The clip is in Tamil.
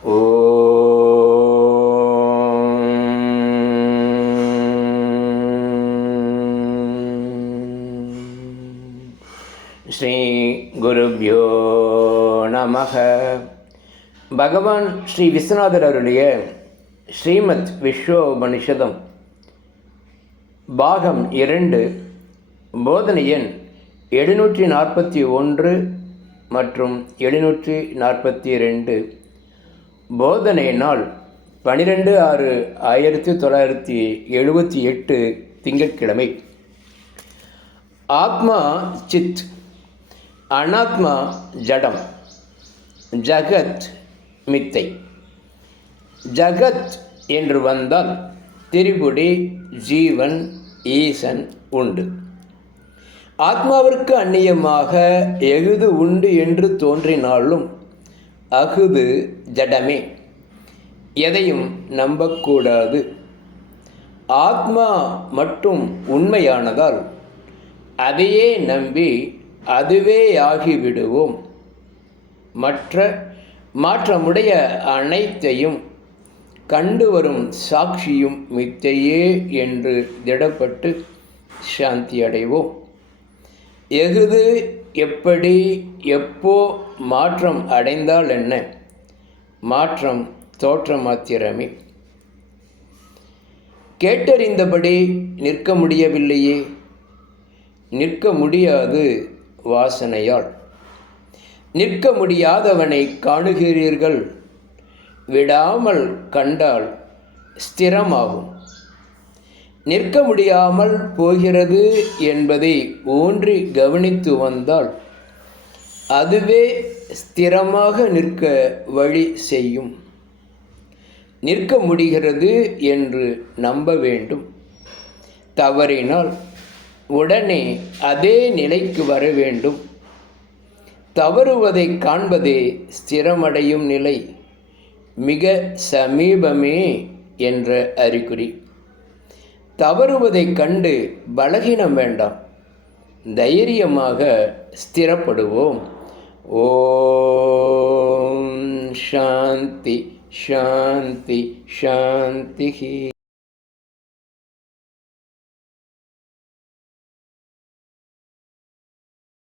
ஸ்ரீ குருப்யோ நமக பகவான் ஸ்ரீ விஸ்வநாதர் அவருடைய ஸ்ரீமத் விஸ்வோபனிஷதம் பாகம் இரண்டு போதனை எண் எழுநூற்றி நாற்பத்தி ஒன்று மற்றும் எழுநூற்றி நாற்பத்தி ரெண்டு. போதனை நாள் பனிரெண்டு ஆறு ஆயிரத்தி தொள்ளாயிரத்தி எழுபத்தி எட்டு திங்கட்கிழமை. ஆத்மா சித் அனாத்மா ஜடம் ஜகத் மித்தை. ஜகத் என்று வந்தால் திரிபுடி ஜீவன் ஈசன் உண்டு. ஆத்மாவிற்கு அந்நியமாக எகுது உண்டு என்று தோன்றினாலும் அகுது ஜடமே. எதையும் நம்பக்கூடாது. ஆத்மா மட்டும் உண்மையானதால் அதையே நம்பி அதுவே ஆகிவிடுவோம். மற்ற மாற்றமுடைய அனைத்தையும் கண்டு வரும் சாட்சியும் மித்தையே என்று திடப்பட்டு சாந்தி அடைவோம் எகுது எப்படி எப்போ மாற்றம் அடைந்தால் என்ன? மாற்றம் தோற்ற மாத்திரமே கேட்டறிந்தபடி நிற்க முடியவில்லையே. நிற்க முடியாது வாசனையால். நிற்க முடியாதவனை காணுகிறீர்கள். விடாமல் கண்டால் ஸ்திரமாகும். நிற்க முடியாமல் போகிறது என்பதை ஊன்றி கவனித்து வந்தால் அதுவே ஸ்திரமாக நிற்க வழி செய்யும். நிற்க முடிகிறது என்று நம்ப வேண்டும். தவறினால் உடனே அதே நிலைக்கு வர வேண்டும். தவறுவதை காண்பதே ஸ்திரமடையும் நிலை. மிக சமீபமே என்ற அறிகுறி. தவறுவதைக் கண்டு பலகீனம் வேண்டாம். தைரியமாக ஸ்திரப்படுவோம். ஓம் சாந்தி சாந்தி சாந்தி.